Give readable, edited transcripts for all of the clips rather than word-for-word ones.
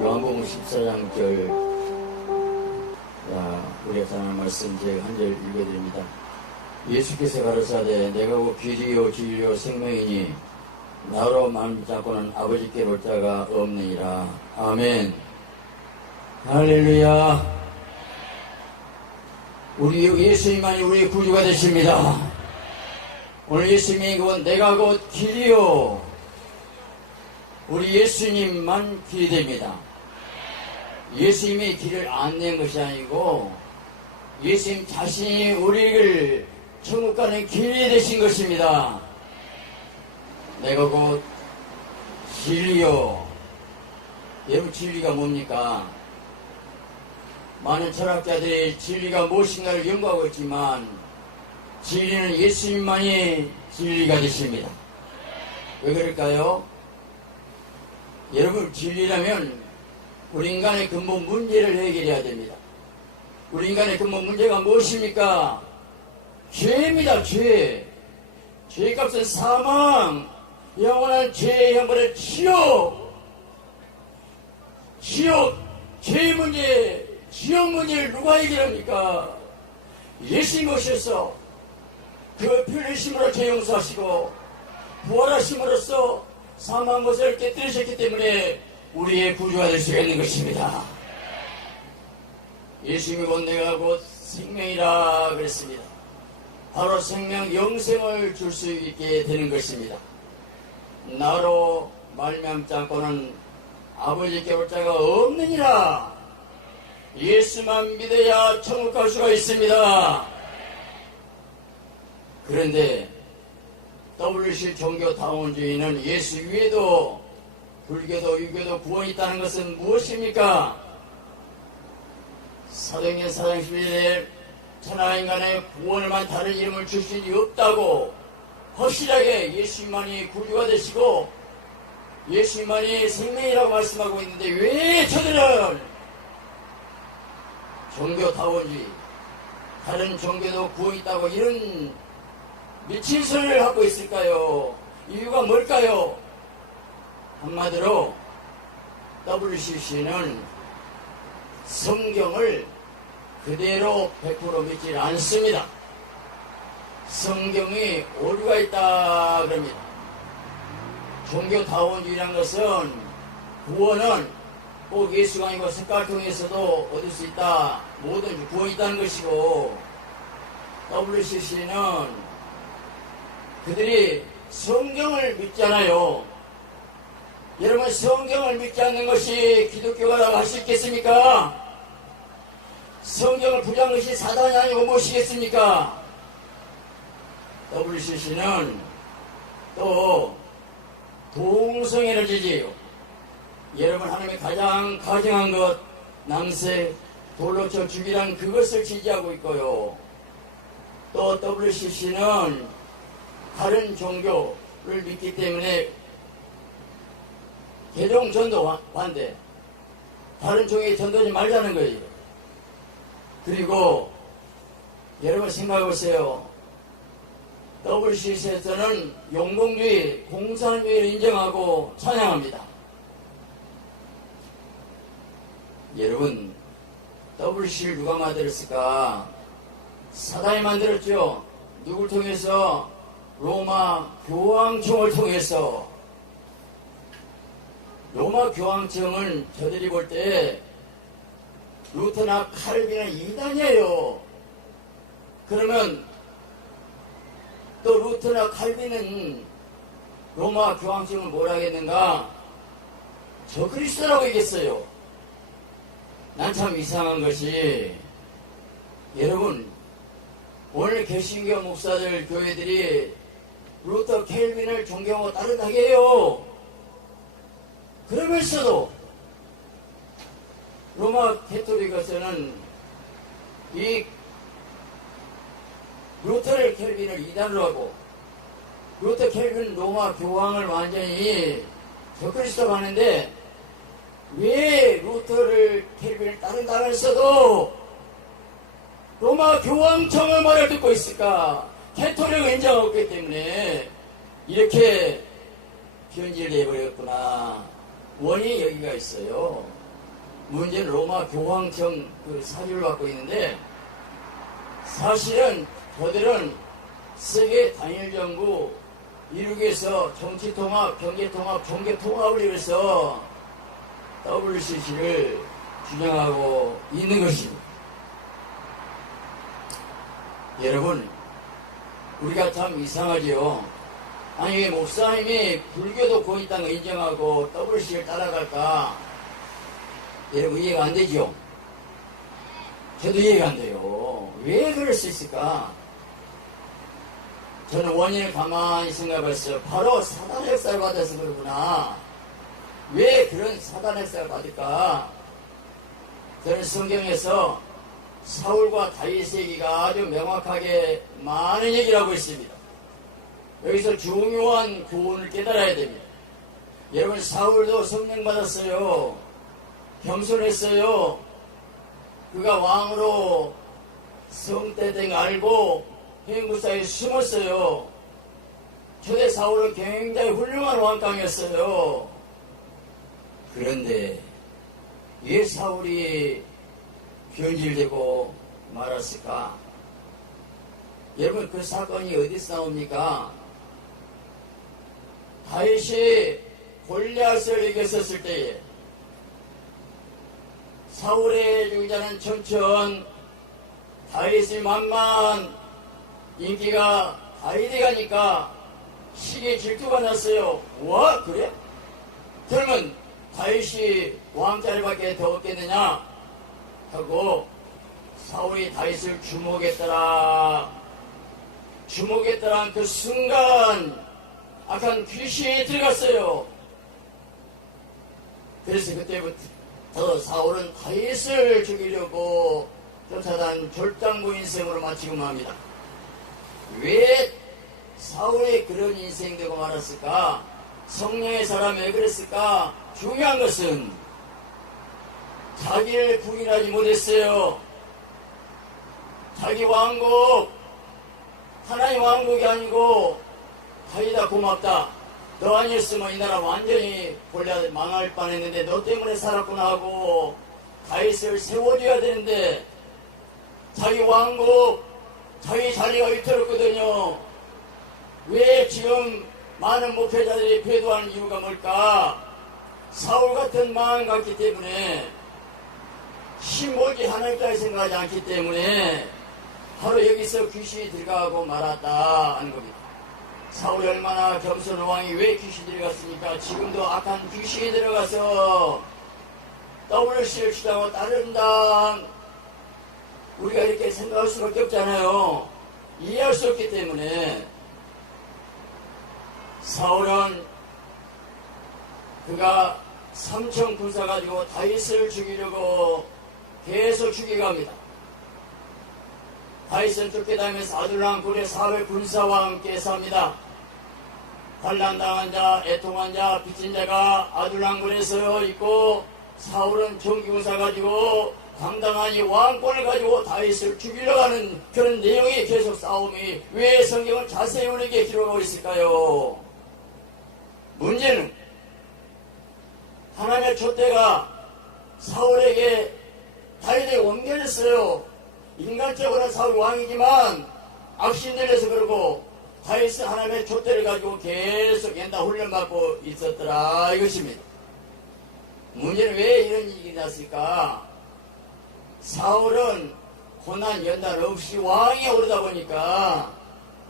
요한복음 14장절 우리가 하나님 말씀 제가 한 절 읽어드립니다. 예수께서 가르사대 내가 곧 길이요 진리요 생명이니 나로 마음 잡고는 아버지께로 올 자가 없느니라. 아멘. 할렐루야. 우리 예수님만이 우리의 구주가 되십니다. 오늘 예수님이 곧 내가 곧 길이요, 우리 예수님만 길이 됩니다. 예수님이 길을 안내한 것이 아니고 예수님 자신이 우리를 천국 가는 길이 되신 것입니다. 내가 곧 진리요. 여러분, 진리가 뭡니까? 많은 철학자들이 진리가 무엇인가를 연구하고 있지만 진리는 예수님만이 진리가 되십니다. 왜 그럴까요? 여러분, 진리라면 우리 인간의 근본 문제를 해결해야 됩니다. 우리 인간의 근본 문제가 무엇입니까? 죄입니다. 죄. 죄값은 사망, 영원한 죄의 형벌의 지옥, 죄의 문제, 지옥 문제를 누가 해결합니까? 예수님이 오셔서 그 피 흘리심으로 죄 용서하시고 부활하심으로써 사망 것을 깨뜨리셨기 때문에 우리의 구주가 될 수가 있는 것입니다. 예수님이 곧 내가 곧 생명이라 그랬습니다. 바로 생명, 영생을 줄 수 있게 되는 것입니다. 나로 말미암지 않고는 아버지께 올 자가 없느니라. 예수만 믿어야 천국 갈 수가 있습니다. 그런데 WC 종교다원주의는 예수 위에도 불교도 유교도 구원이 있다는 것은 무엇입니까? 사도행전 4장 11절에 천하인간의 구원을만 다른 이름을 줄 수 없다고 확실하게 예수님만이 구주가 되시고 예수님만이 생명이라고 말씀하고 있는데 왜 저들은 종교다원주의, 다른 종교도 구원이 있다고 이런 미친 소리를 하고 있을까요? 이유가 뭘까요? 한마디로 WCC는 성경을 그대로 100% 믿지 않습니다. 성경이 오류가 있다 그럽니다. 종교다원주의라는 것은 구원은 꼭 예수가 아니고 색깔 통해서도 얻을 수 있다, 뭐든지 구원이 있다는 것이고, WCC는 그들이 성경을 믿잖아요. 여러분, 성경을 믿지 않는 것이 기독교가라고 할 수 있겠습니까? 성경을 부정한 것이 사단이 아니고 무엇이겠습니까? WCC는 또 동성애를 지지해요. 여러분, 하나님의 가장 가증한 것, 남색, 돌로쳐 죽이란 그것을 지지하고 있고요. 또 WCC는 다른 종교를 믿기 때문에 개종 전도 반대, 다른 종교에 전도하지 말자는 거예요. 그리고 여러분 생각해보세요. WCC에서는 용공주의, 공산주의를 인정하고 찬양합니다. 여러분, WCC를 누가 만들었을까? 사단이 만들었죠. 누굴 통해서? 로마 교황청을 통해서. 로마 교황청은 저들이 볼 때 루터나 칼빈은 이단이에요. 그러면 또 루터나 칼빈은 로마 교황청을 뭐라 하겠는가? 저 그리스도라고 얘기했어요. 난 참 이상한 것이, 여러분, 오늘 개신교 목사들, 교회들이 루터, 켈빈을 존경하고 따르다게 해요. 그러면서도 로마 캐토릭에서는 이 루터를, 켈빈을 이단으로 하고, 루터, 켈빈, 로마 교황을 완전히 적그리스도라고 하는데 왜 루터를, 켈빈을 따른다면서도 로마 교황청의 말을 듣고 있을까? 캐토릭을 인정하고 있기 때문에 이렇게 편지를 내버렸구나. 원인이 여기가 있어요. 문제는 로마 교황청 그 사주를 갖고 있는데, 사실은 저들은 세계 단일 정부 이루기 위해서 정치 통합, 경제 통합, 종교 통합을 위해서 WCC를 주장하고 있는 것입니다. 여러분, 우리가 참 이상하지요. 아니, 목사님이 불교도 곧 있다는 거 인정하고 WCC를 따라갈까? 여러분, 이해가 안 되죠? 저도 이해가 안 돼요. 왜 그럴 수 있을까? 저는 원인을 가만히 생각했어요. 바로 사단 역사를 받아서 그러구나. 왜 그런 사단 역사를 받을까? 저는 성경에서 사울과 다윗의 얘기가 아주 명확하게 많은 얘기를 하고 있습니다. 여기서 중요한 교훈을 깨달아야 됩니다. 여러분, 사울도 성령 받았어요. 겸손했어요. 그가 왕으로 성때된 알고 행구사에 숨었어요. 초대 사울은 굉장히 훌륭한 왕감이었어요. 그런데 왜 사울이 변질되고 말았을까? 여러분, 그 사건이 어디서 나옵니까? 다윗이 골리앗을 이겼었을 때에 사울의 주자는 천천, 다윗이 만만, 인기가 다윗이 가니까 시기에 질투가 났어요. 와, 그래? 그러면 다윗이 왕자리밖에 더 얻겠느냐? 하고 사울이 다윗을 주목했더라. 주목했더란 그 순간 악한 귀신이 들어갔어요. 그래서 그때부터 사울은 다윗을 죽이려고 쫓아다닌 졸장부 인생으로 마치고 맙니다. 왜 사울이 그런 인생 되고 말았을까? 성령의 사람이 왜 그랬을까? 중요한 것은 자기를 부인하지 못했어요. 자기 왕국, 하나님 왕국이 아니고 다윗아 고맙다. 너 아니었으면 이 나라 완전히 골리앗 망할 뻔했는데 너 때문에 살았구나 하고 다윗을 세워줘야 되는데 자기 왕국, 자기 자리가 위태롭거든요. 왜 지금 많은 목회자들이 배도하는 이유가 뭘까? 사울 같은 마음 같기 때문에 신복이 하나님까지 생각하지 않기 때문에 바로 여기서 귀신이 들어가고 말았다 하는 겁니다. 사울이 얼마나 겸손한 왕이 왜 귀신이 들어갔습니까? 지금도 악한 귀신이 들어가서 WCC를 주장하고 다른 당 우리가 이렇게 생각할 수밖에 없잖아요. 이해할 수 없기 때문에 사울은 그가 3천 군사 가지고 다윗을 죽이려고 계속 죽여갑니다. 다윗은 쫓겨다니면서 아둘람 굴의 400 군사와 함께 삽니다. 환난당한 자, 애통한 자, 빚진 자가 아둘람 굴에 서 있고 사울은 정기군사 가지고 당당한 이 왕권을 가지고 다윗을 죽이려고 하는 그런 내용이 계속 싸움이 왜 성경을 자세히 우리에게 기록하고 있을까요? 문제는 하나님의 촛대가 사울에게 다윗에게 옮겨졌어요. 인간적으로는 사울 왕이지만 악신들에서 그러고 다윗은 하나님의 촛대를 가지고 계속 옛날 훈련받고 있었더라 이것입니다. 문제는 왜 이런 일이 났을까? 사울은 고난 연단 없이 왕에 오르다 보니까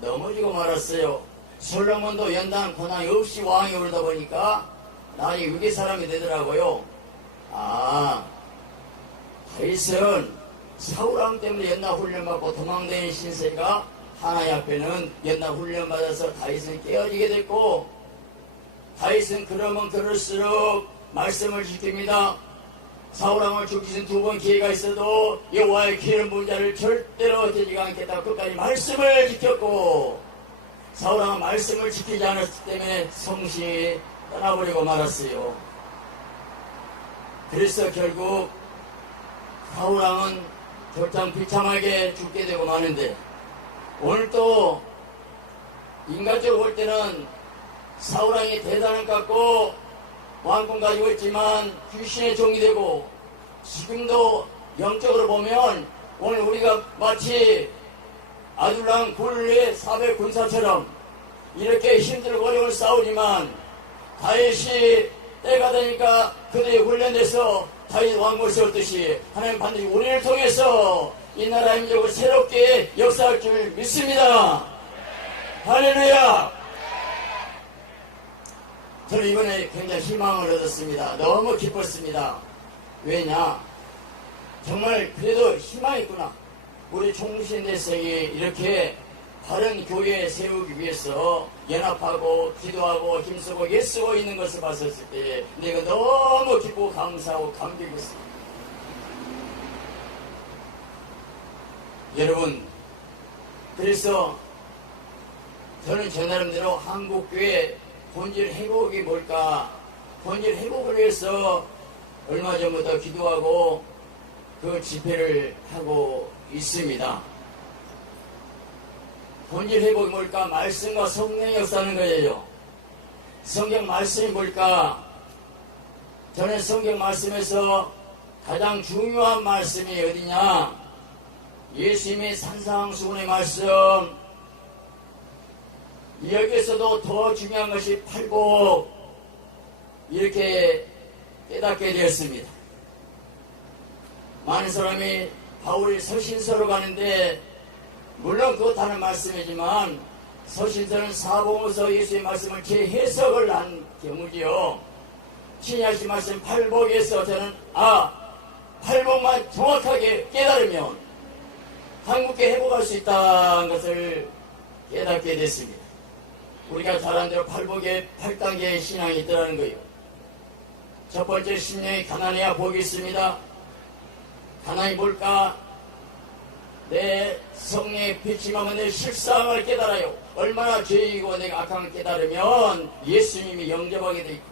넘어지고 말았어요. 솔로몬도 연단 고난이 없이 왕에 오르다 보니까 나중에 위기 사람이 되더라고요. 다윗은 사울왕 때문에 연단 훈련받고 도망다니는 신세가 하나님 앞에는 연단 훈련받아서 다윗은 깨어지게 됐고 다윗은 그러면 그럴수록 말씀을 지킵니다. 사울왕을 죽이신 2번 기회가 있어도 여호와의 기름 부은 자를 절대로 되지 않겠다. 끝까지 말씀을 지켰고 사울왕은 말씀을 지키지 않았기 때문에 성신이 떠나버리고 말았어요. 그래서 결국 사울왕은 절장 비참하게 죽게 되고 마는데 오늘 또 인간적으로 볼 때는 사울왕이 대단한 것 같고 왕권 가지고 있지만 귀신의 종이 되고 지금도 영적으로 보면 오늘 우리가 마치 아둘람 굴의 사백 군사처럼 이렇게 힘들고 어려운 싸우지만 다윗이 때가 되니까 그들이 훈련돼서 다윗 왕을 세웠듯이 하나님 반드시 우리를 통해서 이 나라 민족을 새롭게 역사할 줄 믿습니다. 할렐루야. 저는 이번에 굉장히 희망을 얻었습니다. 너무 기뻤습니다. 왜냐, 정말 그래도 희망이 있구나. 우리 총신대생이 이렇게 바른 교회 세우기 위해서 연합하고 기도하고 힘쓰고 애쓰고 있는 것을 봤었을 때 내가 너무 기쁘고 감사하고 감격했습니다. 여러분, 그래서 저는 저 나름대로 한국교회 본질 회복이 뭘까, 본질 회복을 위해서 얼마 전부터 기도하고 그 집회를 하고 있습니다. 본질 회복이 뭘까? 말씀과 성령의 역사하는 거예요. 성경 말씀이 뭘까? 저는 성경 말씀에서 가장 중요한 말씀이 어디냐? 예수님의 산상수훈의 말씀, 여기에서도 더 중요한 것이 팔복, 이렇게 깨닫게 되었습니다. 많은 사람이 바울이 서신서로 가는데 물론 그것하는 말씀이지만 서신서는 사복에서 예수의 말씀을 재해석을 한 경우지요. 신약시 말씀 팔복에서 저는 팔복만 정확하게 깨달으면 한국에 회복할 수 있다는 것을 깨닫게 됐습니다. 우리가 잘 아는 대로 팔복에 8단계의 신앙이 있더라는 거예요. 첫 번째 심령이 가난해야 복이 있습니다. 가난이 뭘까? 내 성령의 빛이 임하면 내 실상을 깨달아요. 얼마나 죄이고 내가 악한 걸 깨달으면 예수님이 영접하게 돼 있고,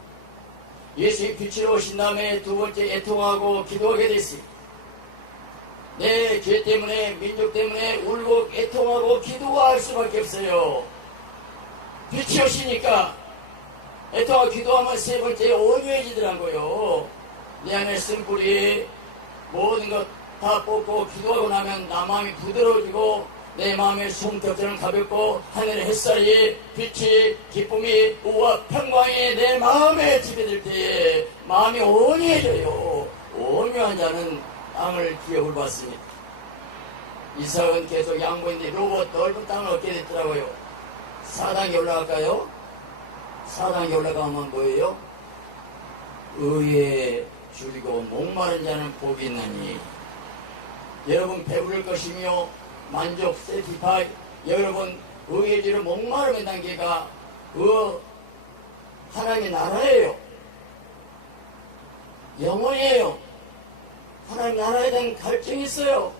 예수님이 빛으로 오신 다음에 두 번째 애통하고 기도하게 됐어요. 내 죄 때문에, 민족 때문에 울고 애통하고 기도할 수밖에 없어요. 빛이 오시니까 애통하고 기도하면 세 번째 온유해지더라고요. 내 안에 쓴뿌리 모든 것 다 뽑고 기도하고 나면 나 마음이 부드러워지고 내 마음의 손톱처럼 가볍고 하늘의 햇살이 빛이 기쁨이 우와 평강이 내 마음에 지배될 때에 마음이 온유해져요. 온유한 자는 땅을 기업을 받습니다. 이삭은 계속 양보했는데 로봇 넓은 땅을 얻게 됐더라고요. 4단계 올라갈까요? 4단계 올라가면 뭐예요? 의에 줄이고 목마른 자는 복이 있나니. 여러분 배부를 것이며 만족 세티파이. 여러분 의에 줄이고 목마름의 단계가 하나님의 나라예요. 영혼이에요. 하나님 나라에 대한 갈증이 있어요.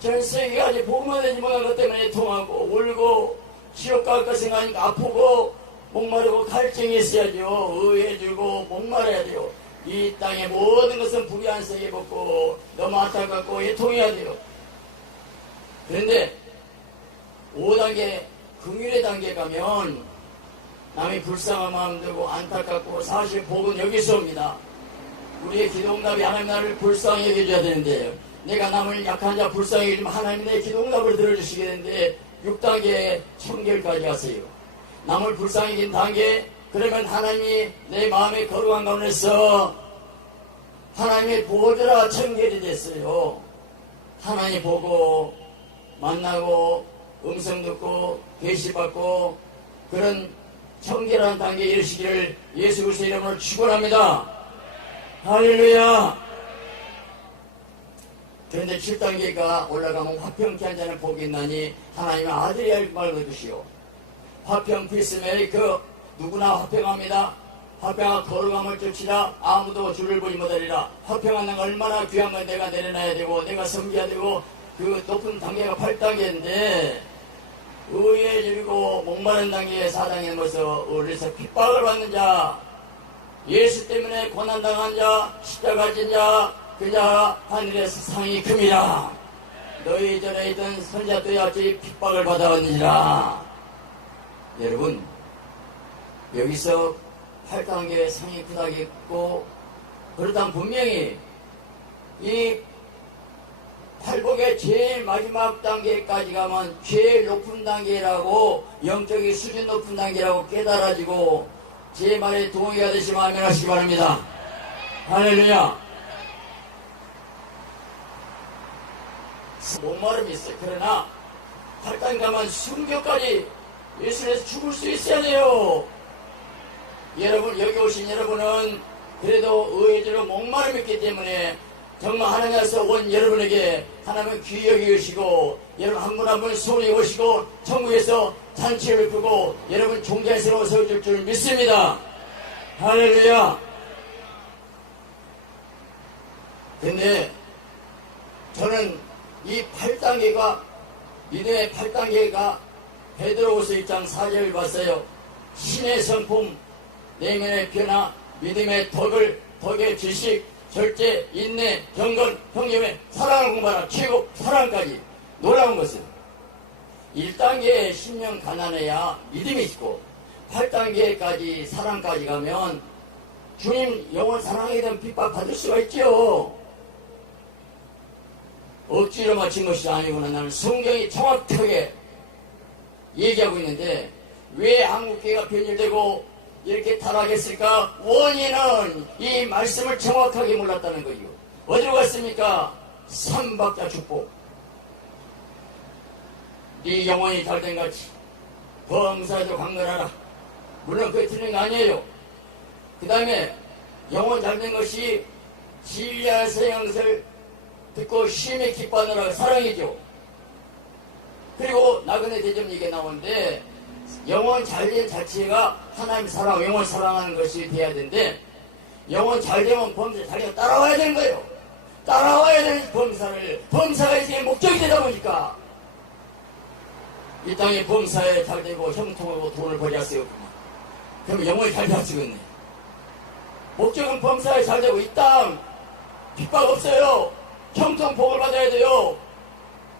전 세계가 아직 복음화 되지 못한 것 때문에 통하고 울고 지옥 갈 것 생각하니까 아프고 목마르고 갈증이 있어야죠. 의에 줄고 목마르야 돼요. 이 땅의 모든 것은 불의한세에 벗고 너무 안타깝고 애통해야 돼요. 그런데 5단계 긍휼의 단계 가면 남이 불쌍한 마음 들고 안타깝고 사실 복은 여기서 옵니다. 우리의 기도응답이 하나님 나를 불쌍히 여겨줘야 되는데 내가 남을 약한 자 불쌍히 여기면 하나님이 내 기도응답을 들어주시게 되는데 6단계 청결까지 가세요. 남을 불쌍히 여긴 단계, 그러면 하나님이 내 마음의 거룩한 가운데서 하나님의 보호자라 청결이 됐어요. 하나님 보고 만나고 음성 듣고 계시받고 그런 청결한 단계에 이르시기를 예수 그리스도의 이름으로 축원합니다. 할렐루야. 그런데 7단계가 올라가면 화평케 한 자는 복이 있나니 하나님의 아들이 할 말을 듣으시오. 화평 피스메이커 누구나 화평합니다. 화평한 거룩함을 쫓으라. 아무도 주를 보지 못하리라. 화평하는 건 얼마나 귀한 걸 내가 내려놔야 되고 내가 섬겨야 되고 그 높은 단계가 8단계인데 의에 줄이고 목마른 단계에 4단계에 모여서 어디서 핍박을 받는 자, 예수 때문에 고난당한 자, 십자가 진 자, 그자 하늘에서 상이 큼이라. 너희 전에 있던 선자들이 어찌 핍박을 받아왔느니라. 여러분 여기서 8단계의 상이 크다겠고 그렇다면 분명히 이 팔복의 제일 마지막 단계까지 가면 제일 높은 단계라고, 영적인 수준 높은 단계라고 깨달아지고 제 말에 동의가 되시면 아멘 하시기 바랍니다. 할렐루야. 목마름이 있어요. 그러나 8단 가면 순교까지 예수님에서 죽을 수 있어야 돼요. 여러분, 여기 오신 여러분은 그래도 의외로 목마름이 있기 때문에 정말 하나님께서 온 여러분에게 하나님은 귀히 여기시고 여러분 한 분 한 분 소원이 오시고 천국에서 잔치를 베푸고 여러분 종자스러워 세워줄 줄 믿습니다. 할렐루야. 근데 저는 이 8단계가, 믿음의 8단계가 베드로후서 1장 4절을 봤어요. 신의 성품, 내면의 변화, 믿음의 덕의 지식, 절제, 인내, 경건, 형님의 사랑을 공부하라. 최고 사랑까지. 놀라운 것은 1단계에 신령 가난해야 믿음이 있고 8단계까지 사랑까지 가면 주님 영원 사랑에 대한 핍박 받을 수가 있죠. 억지로 맞힌 것이 아니구나. 나는 성경이 정확하게 얘기하고 있는데 왜 한국교회가 변질되고 이렇게 타락했을까? 원인은 이 말씀을 정확하게 몰랐다는 거죠. 어디로 갔습니까? 삼박자 축복. 네 영혼이 잘된 같이 범사에도 강건하라. 물론 그게 틀린 거 아니에요. 그 다음에 영혼 잘된 것이 진리한 서양것을 듣고 심히 기뻐하느라 사랑이죠. 그리고 나그네 대점 얘기가 나오는데 영혼 잘된 자체가 하나님 사랑, 영혼 사랑하는 것이 돼야 되는데 영혼 잘되면 범사 자기가 따라와야 되는 거예요. 따라와야 되는 범사가 이제 목적이 되다 보니까 이 땅에 범사에 잘되고 형통하고 돈을 벌였어요. 그러면 영혼이 잘 되었으겠네. 목적은 범사에 잘되고 이 땅 핍박 없어요. 형통 복을 받아야 돼요.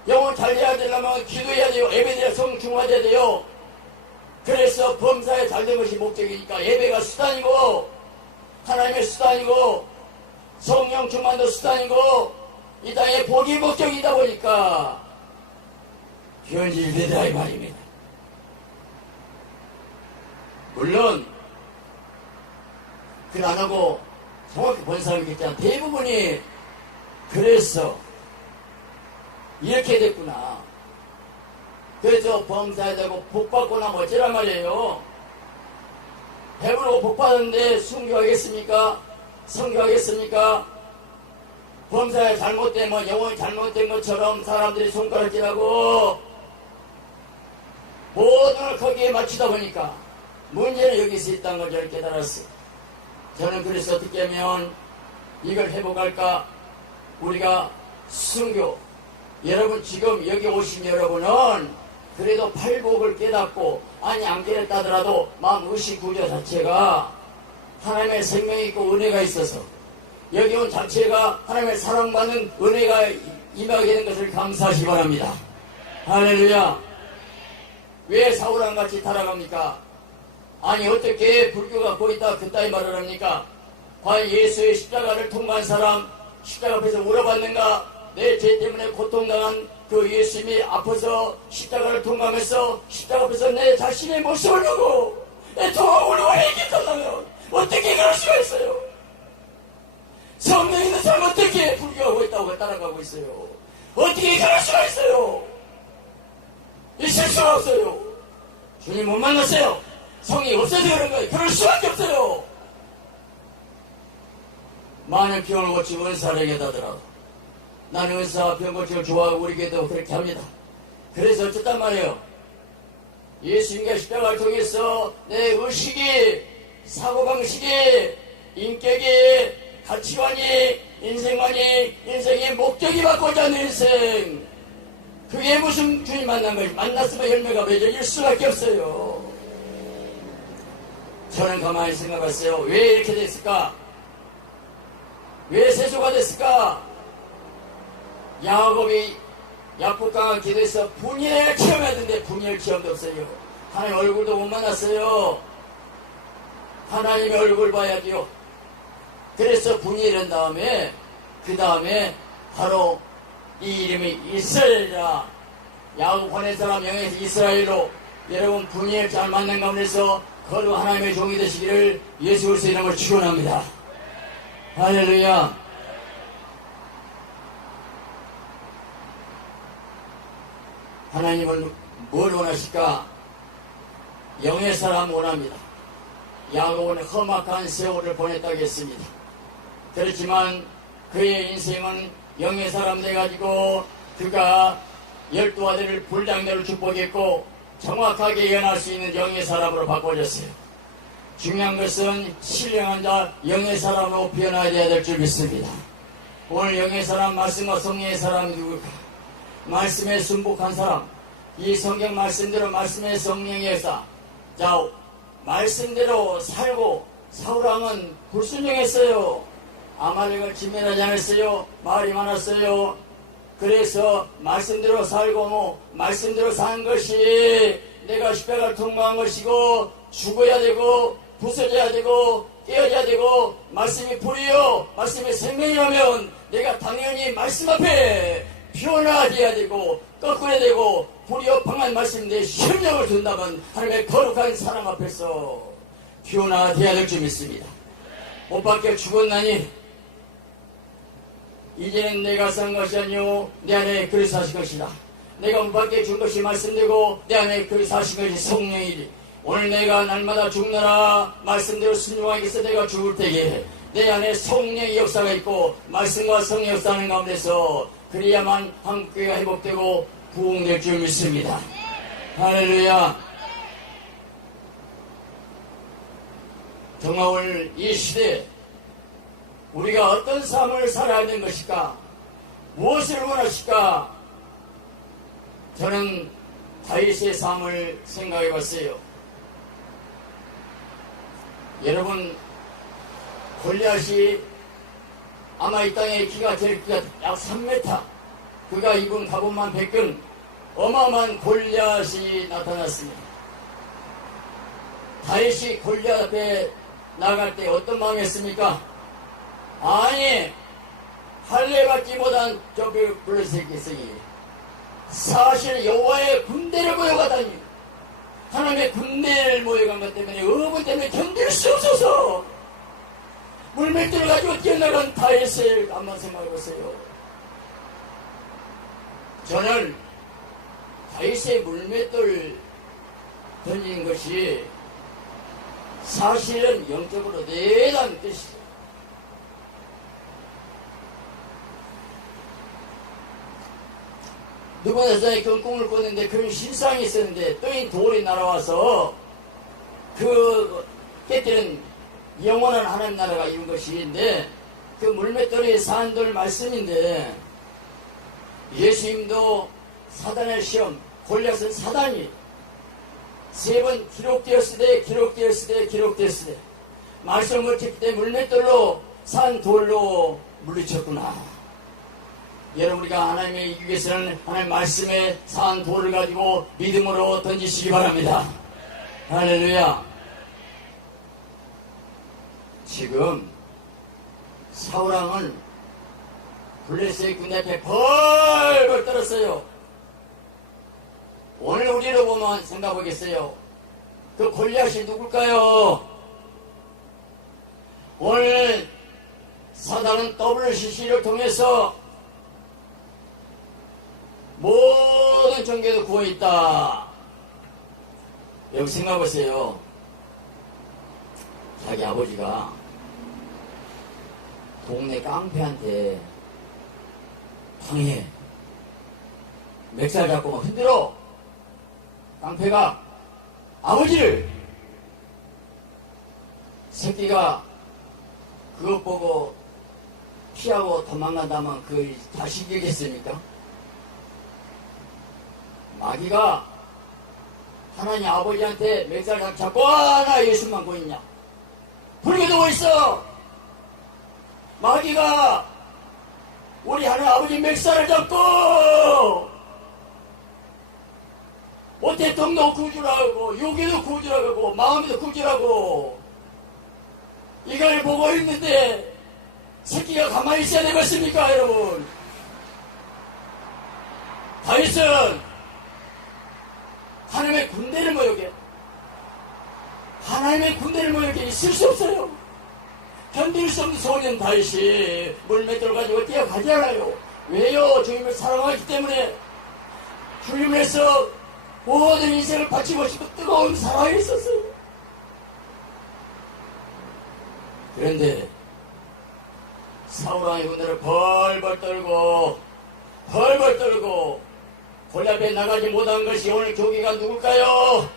영혼 잘돼야 되려면 기도해야 돼요. 예배드려 성중화해야 돼요. 그래서 범사에 잘된 것이 목적이니까 예배가 수단이고 하나님의 수단이고 성령 충만도 수단이고 이 땅의 복이 목적이다 보니까 변질되다 이 말입니다. 물론 그걸 안 하고 정확히 본 사람이 있겠지만 대부분이 그래서 이렇게 됐구나. 그래서 범사에 되고 복받고 나면 어쩌란 말이에요. 배부르고 복받았는데 순교하겠습니까? 성교하겠습니까? 범사에 잘못되면 영혼이 잘못된 것처럼 사람들이 손가락질하고 모든 걸 거기에 맞추다 보니까 문제는 여기서 있다는 걸 저를 깨달았어요. 저는 그래서 어떻게 하면 이걸 회복할까? 우리가 순교, 여러분 지금 여기 오신 여러분은 그래도 팔복을 깨닫고 아니 안 깨닫다더라도 마음 의식 구조 자체가 하나님의 생명이 있고 은혜가 있어서 여기 온 자체가 하나님의 사랑받는 은혜가 임하게 되는 것을 감사하시기 바랍니다. 할렐루야. 왜 사울왕 같이 타락합니까? 아니 어떻게 불교가 거기다 그따위 말을 합니까? 과연 예수의 십자가를 통과한 사람 십자가 앞에서 울어봤는가? 내 죄 때문에 고통당한 그 예수님이 아파서 십자가를 통과하면서 십자가 앞에서 내 자신의 모습을 보고 애통하고 우리와 얘기했다면 어떻게 그럴 수가 있어요? 성령 있는 사람 어떻게 불교하고 있다고 따라가고 있어요? 어떻게 그럴 수가 있어요? 있을 수가 없어요. 주님 못 만났어요. 성이 없어서 그런 거예요. 그럴 수밖에 없어요. 많은 병을 고치고 은사를 하더라도 나는 은사와 병 고치고 좋아하고 우리 교회도 그렇게 합니다. 그래서 어쨌단 말이에요. 예수님과 십자가를 통해서 내 의식이, 사고방식이, 인격이, 가치관이, 인생관이, 인생의 목적이 바꿔져 하는 인생. 그게 무슨 주님 만난 것이 만났으면 열매가 맺어질 수밖에 없어요. 저는 가만히 생각했어요. 왜 이렇게 됐을까? 왜 세조가 됐을까? 야곱이 약국강한 기도에서 분열을 체험했는데 분열 체험도 없어요. 하나님 얼굴도 못 만났어요. 하나님의 얼굴 봐야지요. 그래서 분열한 다음에 그 다음에 바로 이 이름이 이스라엘이라. 야곱 보낸 사람 영에서 이스라엘로 여러분 분위기를 잘 맞는 가운데서 거룩 하나님의 종이 되시기를 예수 그리스도의 이름으로 축원합니다. 할렐루야. 하나님은 뭘 원하실까? 영의 사람 원합니다. 야곱은 험악한 세월을 보냈다고 했습니다. 그렇지만 그의 인생은 영의 사람 돼가지고 그가 12아들을 불장대로 축복했고 정확하게 예언할 수 있는 영의 사람으로 바꿔졌어요. 중요한 것은 신령한 자 영의 사람으로 변화해야 될 줄 믿습니다. 오늘 영의 사람, 말씀과 성령의 사람이 누굴까? 말씀에 순복한 사람, 이 성경 말씀대로 말씀의 성령의 역사. 자, 말씀대로 살고 사울왕은 불순종했어요. 아말렉을 진멸하지 않았어요. 말이 많았어요. 그래서 말씀대로 살고 말씀대로 사는 것이 내가 십자가를 통과한 것이고 죽어야 되고 부서져야 되고 깨어져야 되고 말씀이 불이요 말씀이 생명이라면 내가 당연히 말씀 앞에 변화되어야 되고 꺾어야 되고 불이요 방한 말씀 내 심령을 준다면 하나님의 거룩한 사랑 앞에서 변화되어야 될 줄 믿습니다. 못 밖에 죽었나니 이제는 내가 산 것이 아니요 내 안에 그리스도 사신 것이다. 내가 못 밖에 준 것이 말씀되고 내 안에 그리스도 사신 것이 성령이지. 오늘 내가 날마다 죽느라 말씀대로 순종하기 위해서 내가 죽을 때에 내 안에 성령의 역사가 있고 말씀과 성령 역사하는 가운데서 그래야만 한국교회가 회복되고 부흥될 줄 믿습니다. 할렐루야. 정말 오늘 이 시대에 우리가 어떤 삶을 살아야 되는 것일까? 무엇을 원하실까? 저는 다윗의 삶을 생각해 봤어요. 여러분, 골리앗이 아마 이 땅에 키가 제일 키가 약 3m, 그가 입은 갑옷만 100근, 어마어마한 골리앗이 나타났습니다. 다윗이 골리앗 앞에 나갈 때 어떤 마음이었습니까? 아니, 할례 받기보단 저기 불러서겠어요. 사실 여호와의 군대를 모여가다니 하나님의 군대를 모여간 것 때문에 어분 때문에 견딜 수 없어서 물맷돌을 가지고 뛰어나간 다윗을 한번 생각해보세요. 저는 다윗의 물맷돌 던지는 것이 사실은 영적으로 대단한 뜻이에요. 누구나 전에 그런 꿈을 꿨는데 그런 실상이 있었는데 떠인 돌이 날아와서 그 깨뜨린 영원한 하나님 나라가 이룬 것인데 그 물맷돌이 산돌 말씀인데 예수님도 사단의 시험 골리앗은 사단이 3번 기록되었으되 말씀을 못했기 때문에 물맷돌로 산 돌로 물리쳤구나. 여러분 우리가 하나님의 이기기 위해서는 하나님 말씀에 산 돌을 가지고 믿음으로 던지시기 바랍니다. 할렐루야. 지금 사울왕은 블레셋의 군대 앞에 벌벌 떨었어요. 오늘 우리로 보면 생각해 보겠어요. 그 골리앗이 누굴까요? 오늘 사단은 WCC를 통해서 모든 종교도 구원있다. 여기 생각해보세요. 자기 아버지가 동네 깡패한테 방해 맥살 잡고 막 흔들어. 깡패가 아버지를 새끼가 그것 보고 피하고 도망간다면 그 자식이겠습니까? 마귀가 하나님 아버지한테 맥살 잡고 나 예수만 보이냐? 불교도 어딨어? 마귀가 우리 하나님 아버지 맥살을 잡고 대통도 구주라고 요기도 구주라고 마음도 구주라고 이걸 보고 있는데 새끼가 가만히 있어야 되겠습니까, 여러분? 다윗은 하나님의 군대를 모여게, 하나님의 군대를 모여게 있을 수 없어요. 견딜 수 없는 소년 다윗이 물맷돌 가지고 뛰어가잖아요. 왜요? 주님을 사랑하기 때문에. 주님을 위해서 모든 인생을 바치고 싶은 뜨거운 사랑이 있었어요. 그런데 사울왕의 군대를 벌벌 떨고 골리앗에 나가지 못한 것이 오늘 교기가 누굴까요?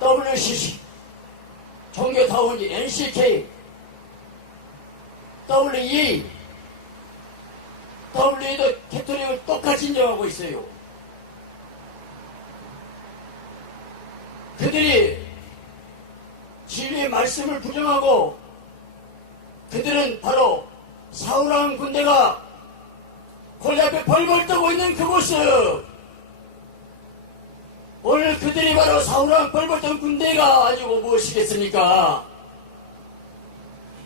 WCC, 종교타운지, NCK, WE, WE도 캐토릭을 똑같이 인정하고 있어요. 그들이 진리의 말씀을 부정하고, 그들은 바로 사울왕 군대가 골리앗에 벌벌 떠고 있는 그 모습, 오늘 그들이 바로 사울왕 벌벌 떤 군대가 아니고 무엇이겠습니까?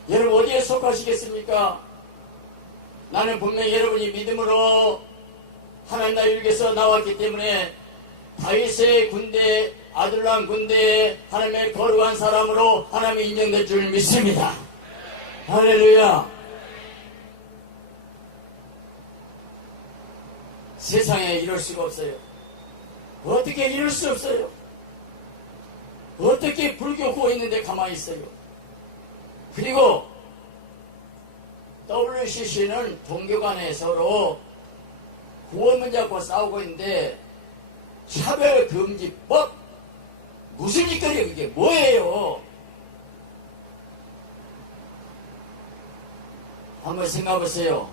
여러분 어디에 속하시겠습니까? 나는 분명히 여러분이 믿음으로 하나님 나라를 위해서 나왔기 때문에 다윗의 군대, 아둘람 군대에 하나님의 거룩한 사람으로 하나님이 인정될 줄 믿습니다. 할렐루야. 세상에 이럴 수가 없어요. 어떻게 이럴 수 없어요? 어떻게 불교 구호 있는데 가만히 있어요? 그리고 WCC는 종교 간에 서로 구원문 잡고 싸우고 있는데 차별금지법? 무슨 짓거리예요? 그게 뭐예요? 한번 생각해보세요.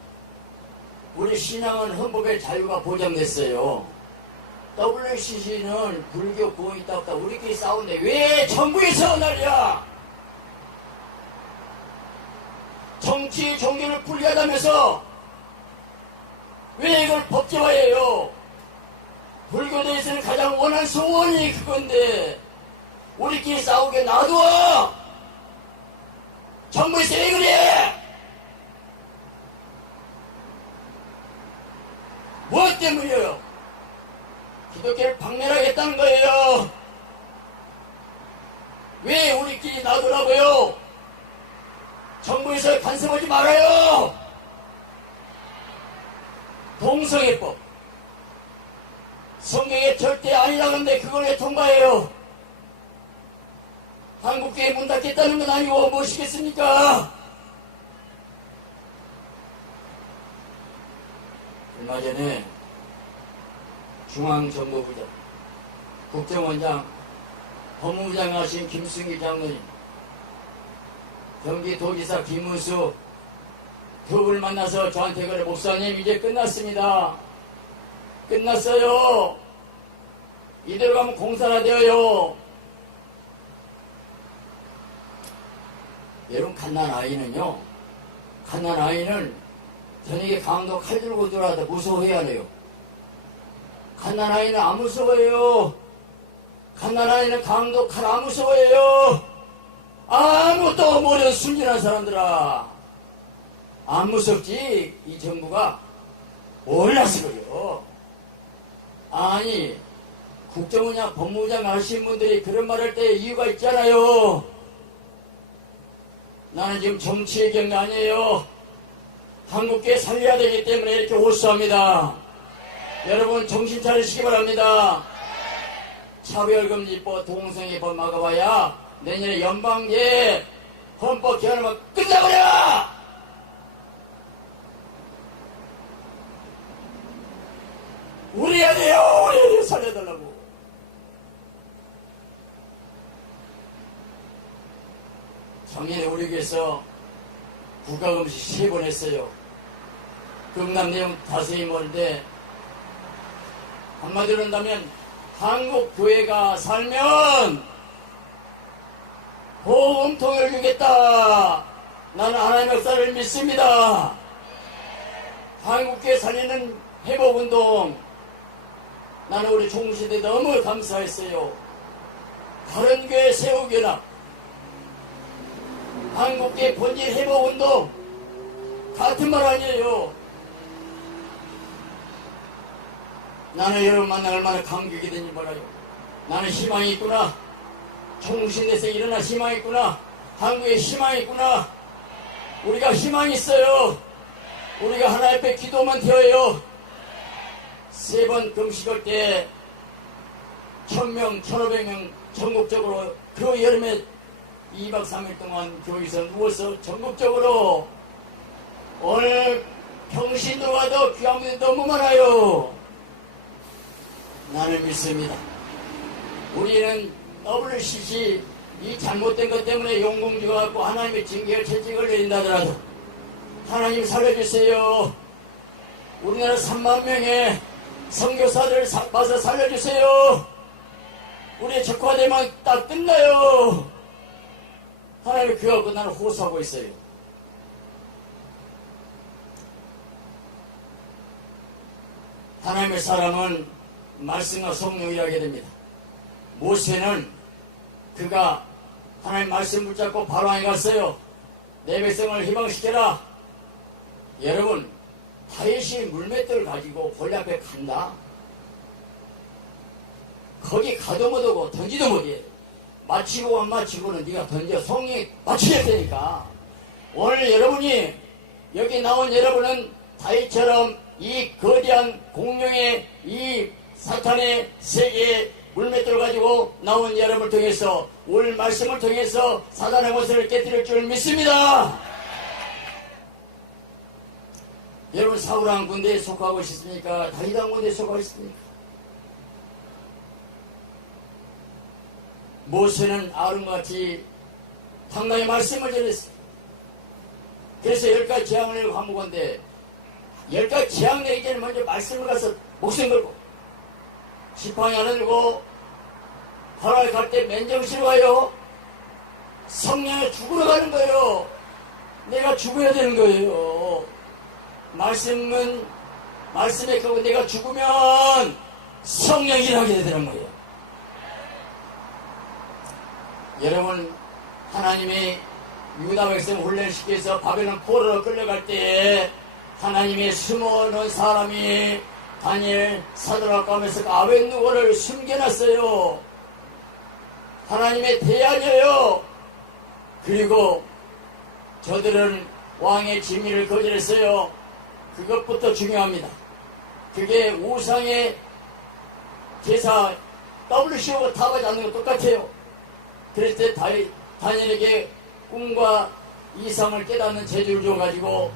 우리 신앙은 헌법의 자유가 보장됐어요. WCC는 불교 구원이 있다 없다 우리끼리 싸우는데 왜 정부에서 난리야? 정치 종교를 분리하다면서 왜 이걸 법제화해요? 불교도에서는 가장 원한 소원이 그건데 우리끼리 싸우게 놔둬! 정부에서 왜 그래? 무엇 때문이에요? 기독교를 박멸하겠다는 거예요. 왜 우리끼리 놔두라고요? 정부에서 간섭하지 말아요. 동성애법 성경에 절대 아니라는데 그걸 왜 통과해요? 한국교회 문 닫겠다는 건 아니고 무엇이겠습니까? 얼마 전에 중앙정보부장, 국정원장, 법무부장 하신 김승기 장로님, 경기도지사 김문수 두 분을 만나서 저한테 그래, 목사님 이제 끝났습니다. 끝났어요. 이대로 가면 공사가 되어요. 여러분 갓난아이는요, 갓난아이는 저녁에 강도 칼 들고 들어와도 무서워해야 해요. 갓난아이는 안 무서워해요. 갓난아이는 강도 칼 안 무서워해요. 아무것도 모르는 순진한 사람들아, 안 무섭지. 이 정부가 몰라서 그래요. 아니 국정원장 법무부장 하신 분들이 그런 말 할 때 이유가 있잖아요. 나는 지금 정치의 경이 아니에요. 한국교회 살려야 되기 때문에 이렇게 호소합니다. 여러분 정신 차리시기 바랍니다. 차별금지법, 동성애법 막아봐야 내년에 연방제 헌법 개헌하면 끝나버려! 우리 해야 돼요. 우리 살려달라고. 작년에 우리 교회에서 국가금식 3번 했어요. 경남 내용 자세히 모르는데 한마디로 한다면 한국 교회가 살면 보험통을 주겠다. 나는 하나님의 역사를 믿습니다. 한국 교회 살리는 회복운동, 나는 우리 총시대 너무 감사했어요. 다른 교회 세우기나 한국계 본질 회복운동 같은 말 아니에요. 나는 여러분 만나 얼마나 감격이 되는지 몰라요. 나는 희망이 있구나. 총신에서 일어나 희망이 있구나. 한국에 희망이 있구나. 우리가 희망이 있어요. 우리가 하나님 앞에 기도만 되어요. 3번 금식할 때 1000명, 1500명 전국적으로 그 여름에 2박 3일 동안 거기서 누워서 전국적으로 오늘 평신도 와도 귀한 분이 너무 많아요. 나는 믿습니다. 우리는 WCC 이 잘못된 것 때문에 용공주가 갖고 하나님의 징계를 채찍을 내린다 하더라도 하나님 살려주세요. 우리나라 3만 명의 선교사들을 봐서 살려주세요. 우리의 적화되면 딱 끝나요. 하나님이 그거 갖고 나는 호소하고 있어요. 하나님의 사람은 말씀과 성령을 하게 됩니다. 모세는 그가 하나님 말씀 붙잡고 바로항에 갔어요. 내 백성을 희망시켜라. 여러분, 다윗이 물맷돌을 가지고 골리 앞에 간다. 거기 가도 못하고 던지도 못해. 맞히고 안 맞히고는 네가 던져. 성령이 맞춰야 되니까. 오늘 여러분이 여기 나온 여러분은 다윗처럼 이 거대한 공룡의 이 사탄의 세계에 물맷돌을 가지고 나온 여러분을 통해서 오늘 말씀을 통해서 사단의 모습을 깨뜨릴 줄 믿습니다. 여러분 사울왕 군대에 속하고 있습니까? 다윗왕 군대에 속하고 있습니까? 모세는 아론과 같이 당당히 말씀을 전했어요. 그래서 10가지 재앙을 내고 감옥한데 10가지 재앙 내기 전에 먼저 말씀을 가서 목숨 걸고 지팡이 하나 들고 바로에 갈 때 맨정신으로 가요. 성령에 죽으러 가는 거예요. 내가 죽어야 되는 거예요. 말씀은 말씀에 가고 내가 죽으면 성령이 일하게 되는 거예요. 여러분 하나님이 유다 백성 훈련시켜서 바벨론 포로로 끌려갈 때에 하나님의 숨어놓은 사람이 다니엘 사드락과 메삭 아벳느고를 숨겨놨어요. 하나님의 대안이에요. 그리고 저들은 왕의 지위를 거절했어요. 그것부터 중요합니다. 그게 우상의 제사 WCO가 타가지 않는 것 똑같아요. 그럴 때 다니엘에게 꿈과 이상을 깨닫는 재주를 줘가지고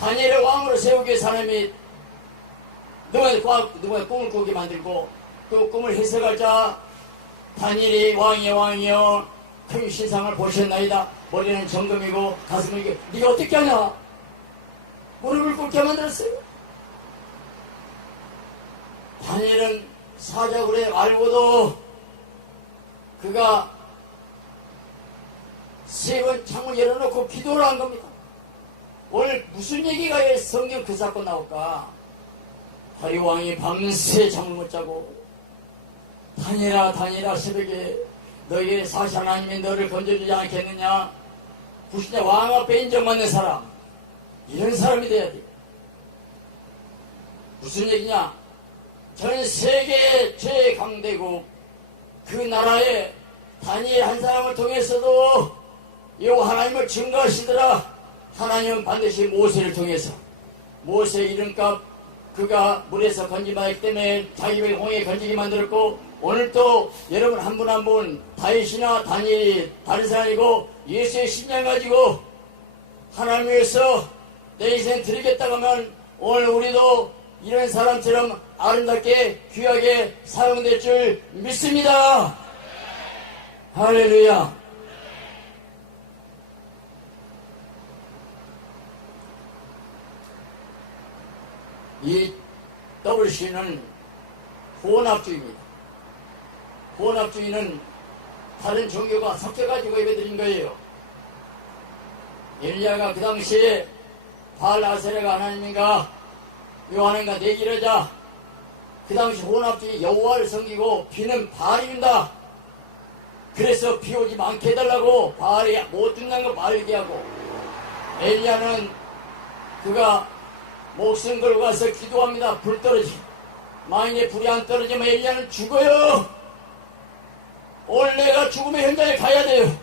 다니엘을 왕으로 세우기 위해 사람이 누가 꿈을 꾸게 만들고 그 꿈을 해석하자 다니엘이 왕이여 큰 신상을 보셨나이다. 머리는 정금이고 가슴은 이게 네가 어떻게 하냐. 무릎을 꿇게 만들었어요. 다니엘은 사자굴에 알고도 그가 3번 창을 열어놓고 기도를 한 겁니다. 오늘 무슨 얘기가 성경 그 사건 나올까? 다리 왕이 밤새 잠을 못 자고 다니엘아 새벽에 너희의 사시 하나님이 너를 건져주지 않겠느냐? 구시냐 왕 앞에 인정받는 사람 이런 사람이 돼야 돼. 무슨 얘기냐? 전 세계 최강대국 그 나라에 다니엘 한 사람을 통해서도 이 하나님을 증거하시더라. 하나님은 반드시 모세를 통해서 모세 이름값 그가 물에서 건짐받았기 때문에 자기 배 홍해 건지게 만들었고 오늘 또 여러분 한 분 한 분 다윗이나 다니엘이 다른 사람이고 예수의 신앙 가지고 하나님 위해서 내 인생 드리겠다고 하면 오늘 우리도 이런 사람처럼 아름답게 귀하게 사용될 줄 믿습니다. 할렐루야. 이 WC는 혼합주의입니다. 혼합주의는 다른 종교가 섞여가지고 예배드린 거예요. 엘리야가 그 당시에 바알아세라가 하나님인가 요한인가 내기를 그 당시 혼합주의 여호와를 섬기고 비는 바알입니다. 그래서 비 오지 않게 해달라고 바알이 못 죽는 거 말게 하고, 엘리야는 그가 목숨 걸고 가서 기도합니다. 불 떨어지고. 만약에 불이 안 떨어지면 엘리야는 죽어요. 오늘 내가 죽음의 현장에 가야 돼요.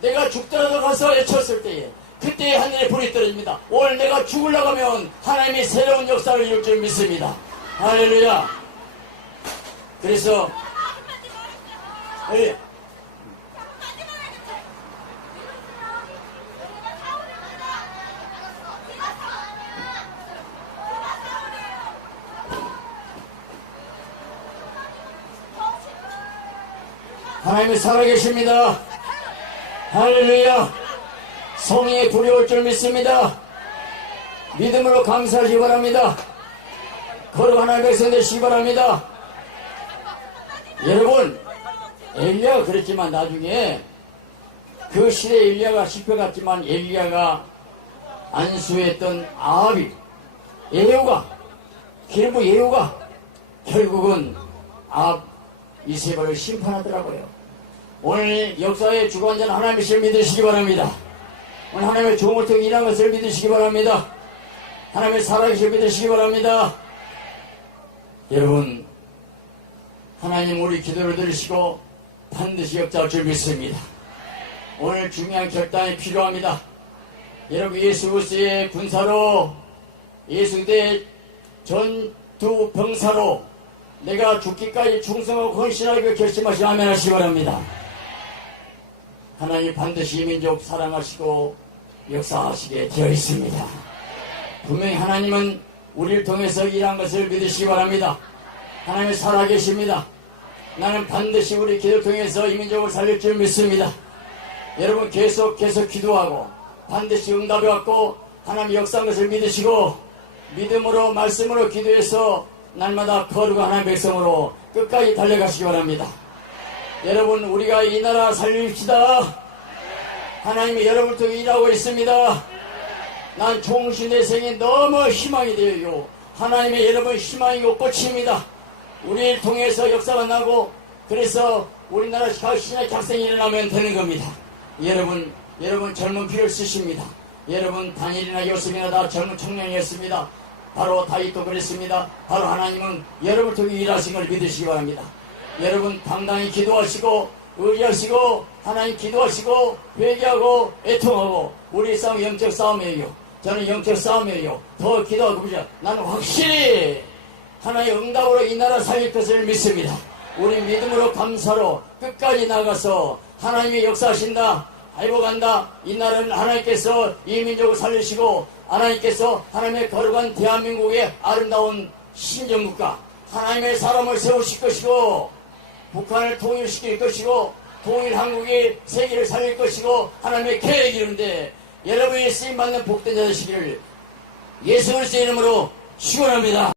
내가 죽더라도 가서 외쳤을 때에 그때 하늘에 불이 떨어집니다. 오늘 내가 죽으려고 하면 하나님이 새로운 역사를 이룰 줄 믿습니다. 할렐루야. 그래서 하나님이 살아계십니다. 할렐루야. 성령의 불이 올 줄 믿습니다. 믿음으로 감사하시기 바랍니다. 거룩한 하나님의 백성 되시기 바랍니다. 여러분, 엘리야가 그랬지만 나중에 그 시대에 엘리야가 실패갔지만 엘리야가 안수했던 아합이, 예후가, 기름부 예후가 결국은 아합 이세벨을 심판하더라고요. 오늘 역사의 주관자는 하나님이실 믿으시기 바랍니다. 오늘 하나님의 종을 통해 일한 것을 믿으시기 바랍니다. 하나님의 살아계실 믿으시기 바랍니다. 여러분, 하나님 우리 기도를 들으시고 반드시 역사할 줄 믿습니다. 오늘 중요한 결단이 필요합니다. 여러분, 예수 그리스도의 군사로, 예수 그리스도의 전투 병사로 내가 죽기까지 충성하고 헌신하기로 결심하시고 아멘 하시기 바랍니다. 하나님 반드시 이 민족 사랑하시고 역사하시게 되어 있습니다. 분명히 하나님은 우리를 통해서 일한 것을 믿으시기 바랍니다. 하나님이 살아계십니다. 나는 반드시 우리 기도를 통해서 이 민족을 살릴 줄 믿습니다. 여러분 계속 기도하고 반드시 응답이 왔고 하나님 역사한 것을 믿으시고 믿음으로 말씀으로 기도해서 날마다 거룩한 하나님의 백성으로 끝까지 달려가시기 바랍니다. 여러분 우리가 이 나라 살립시다. 하나님이 여러분을 통해 일하고 있습니다. 난 종신의 생이 너무 희망이 되어요. 하나님의 여러분 희망이고 꽃입니다. 우리를 통해서 역사가 나고 그래서 우리나라 신약 작성이 일어나면 되는 겁니다. 여러분 젊은 피를 쓰십니다. 여러분 다니엘이나 요셉이나 다 젊은 청년이었습니다. 바로 다윗도 그랬습니다. 바로 하나님은 여러분을 통해 일하신 걸 믿으시기 바랍니다. 여러분 당당히 기도하시고 의지하시고 하나님 기도하시고 회개하고 애통하고 우리 싸움 영적 싸움이에요. 저는 영적 싸움이에요. 더 기도하고 보자. 나는 확실히 하나님의 응답으로 이 나라 살릴 것을 믿습니다. 우리 믿음으로 감사로 끝까지 나가서 하나님이 역사하신다. 회복한다. 이 나라는 하나님께서 이 민족을 살리시고 하나님께서 하나님의 거룩한 대한민국의 아름다운 신정국가 하나님의 사람을 세우실 것이고 북한을 통일시킬 것이고 통일 한국이 세계를 살릴 것이고 하나님의 계획이 있는데 여러분이 쓰임받는 복된 자 되시기를 예수 그리스도의 이름으로 축원합니다.